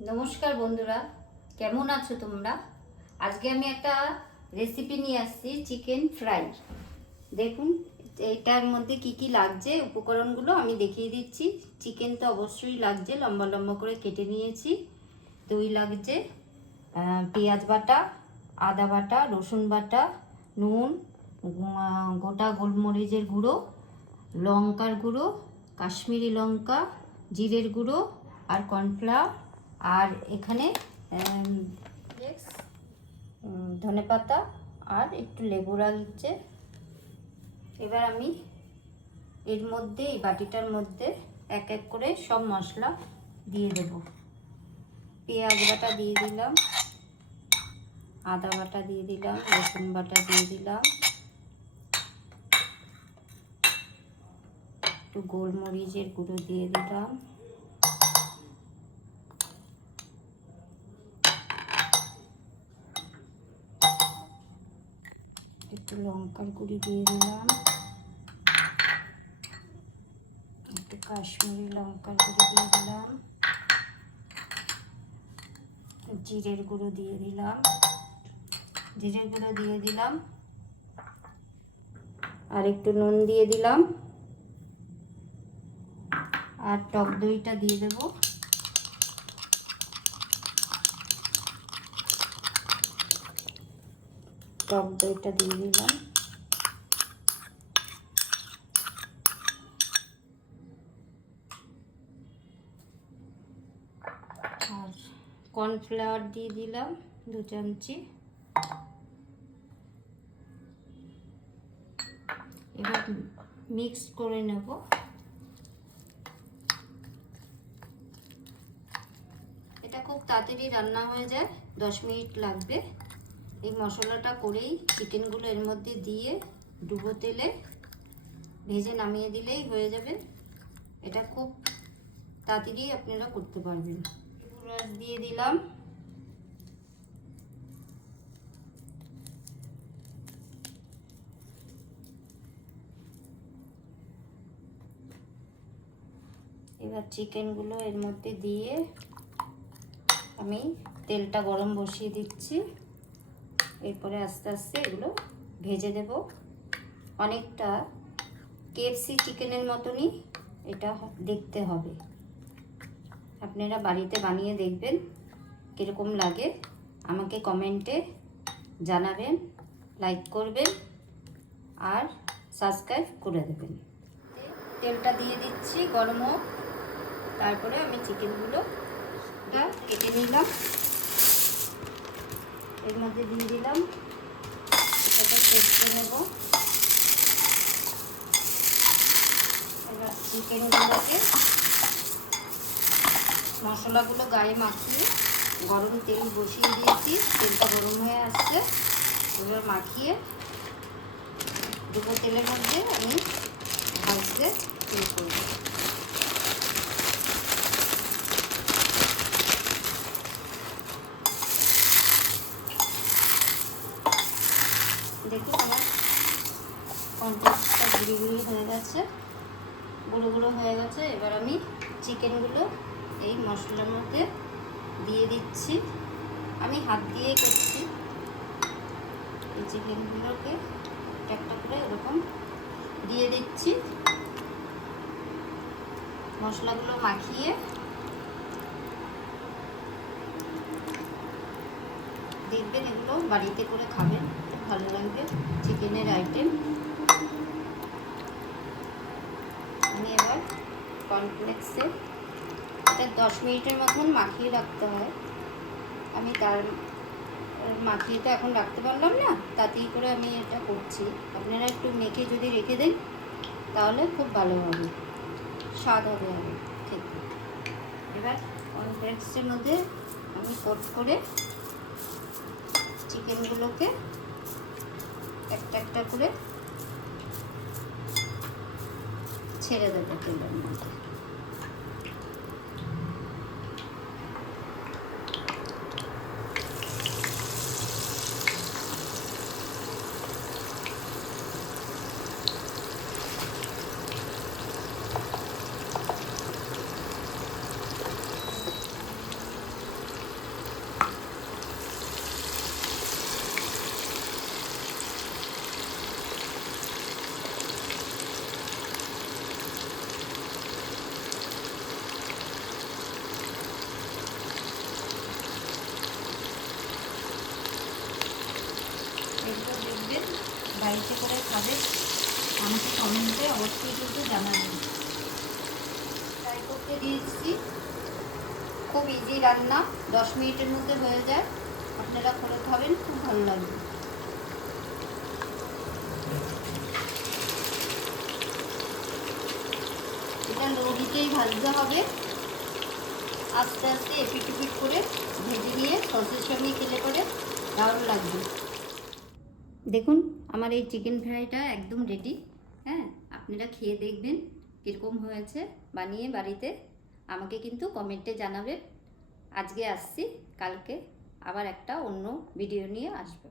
নমস্কার বন্ধুরা, কেমন আছো তোমরা? আজকে আমি একটা রেসিপি নিয়ে আসছি, চিকেন ফ্রাই। দেখুন এটার মধ্যে কি কি লাগছে, উপকরণগুলো আমি দেখিয়ে দিচ্ছি। চিকেন তো অবশ্যই লাগছে, লম্বা লম্বা করে কেটে নিয়েছি। দই লাগছে, পেঁয়াজ বাটা, আদা বাটা, রসুন বাটা, নুন, গোটা গোলমরিচের গুঁড়ো, লঙ্কার গুঁড়ো, কাশ্মীরি লঙ্কা, জিরের গুঁড়ো আর কর্নফ্লাওয়ার, আর এখানে ধনেপাতা আর একটু লেবু লাগছে। এবার আমি এর মধ্যে, এই বাটিটার মধ্যে এক এক করে সব মশলা দিয়ে দেব। পেঁয়াজ বাটা দিয়ে দিলাম, আদা বাটা দিয়ে দিলাম, রসুন বাটা দিয়ে দিলাম, একটু গোলমরিচের গুঁড়ো দিয়ে দিলাম, একটু লঙ্কার গুঁড়ি দিয়ে দিলাম, একটু কাশ্মীরি লঙ্কার গুঁড়ো দিয়ে দিলাম, জিরের গুঁড়ো দিয়ে দিলাম, আর একটু নুন দিয়ে দিলাম, আর টক দইটা দিয়ে দেব। টক দইটা দিয়ে দিলাম, আর কর্নফ্লাওয়ার দিয়ে দিলাম 2 চামচি। এবার মিক্স করে নেব। এটা খুব তাড়াতাড়ি রান্না হয়ে যায়, 10 মিনিট লাগবে। এই মশলাটা করেই চিকেনগুলো এর মধ্যে দিয়ে ডুবো তেলে ভেজে নামিয়ে দিলেই হয়ে যাবে। এটা খুব তাড়াতাড়ি আপনারা করতে পারবেন। লেবু রস দিয়ে দিলাম, এবার চিকেনগুলো এর মধ্যে দিয়ে আমি তেলটা গরম বসিয়ে দিচ্ছি। এরপরে আস্তে আস্তে এগুলো ভেজে দেব। অনেকটা কেএফসি চিকেনের মতনই এটা দেখতে হবে। আপনারা বাড়িতে বানিয়ে দেখবেন কীরকম লাগে, আমাকে কমেন্টে জানাবেন, লাইক করবেন আর সাবস্ক্রাইব করে দেবেন। তেলটা দিয়ে দিচ্ছি গরম হোক, তারপরে আমি চিকেনগুলো কেটে নিলাম, এর মধ্যে দিয়ে দিলাম। এটাকে কেটে নেব। এবার চিকেনগুলোকে মশলাগুলো গায়ে মাখিয়ে গরম তেল বসিয়ে দিয়েছি, তেলটা গরম হয়ে আসছে। এবার মাখিয়ে ডুবো তেলের মধ্যে আমি ভাজতে শুরু করব। দেখুন আমার কন্টেস্টটা গুঁড়ি গুঁড়ি হয়ে গেছে, গুঁড়ো গুঁড়ো হয়ে গেছে। এবার আমি চিকেনগুলো এই মশলার মধ্যে দিয়ে দিচ্ছি। আমি হাত দিয়েই করছি। এই চিকেনগুলোকে একটা করে এরকম দিয়ে দিচ্ছি। মশলাগুলো মাখিয়ে দেখবেন, এগুলো বাড়িতে করে খাবেন, খুব ভালো লাগবে চিকেনের আইটেম। আমি এবার কর্নফ্লেক্সে এটা 10 মিনিটের মতন মাখিয়ে রাখতে হয়। আমি তার মাখিয়ে তো এখন রাখতে পারলাম না, তাতেই করে আমি এটা করছি। আপনারা একটু মেখে যদি রেখে দেন তাহলে খুব ভালো হবে, স্বাদ হবে খেতে। এবার কর্নফ্লেক্সের মধ্যে আমি কোট করে চিকেনগুলোকে একটা একটা করে ছেড়ে দেবো তেলের মধ্যে। বাড়িতে করে খাবে, আমাকে কমেন্টে অবশ্যই কিন্তু জানাবেন। ফ্রাই করতে দিয়েছি, খুব ইজি রান্না, 10 মিনিটের মধ্যে হয়ে যায়। আপনারা করে খাবেন, খুব ভালো লাগবে। এটা লো হিটেই ভাজতে হবে, আস্তে আস্তে এপিট উপিট করে ভেজে নিয়ে সসের সঙ্গে খেলে করে দারুণ লাগবে। দেখুন আমার এই চিকেন ফ্রাইটা একদম রেডি। হ্যাঁ, আপনারা খেয়ে দেখবেন কীরকম হয়েছে, বানিয়ে বাড়িতে আমাকে কিন্তু কমেন্টে জানাবেন। আজকে আসছি, কালকে আবার একটা অন্য ভিডিও নিয়ে আসবো।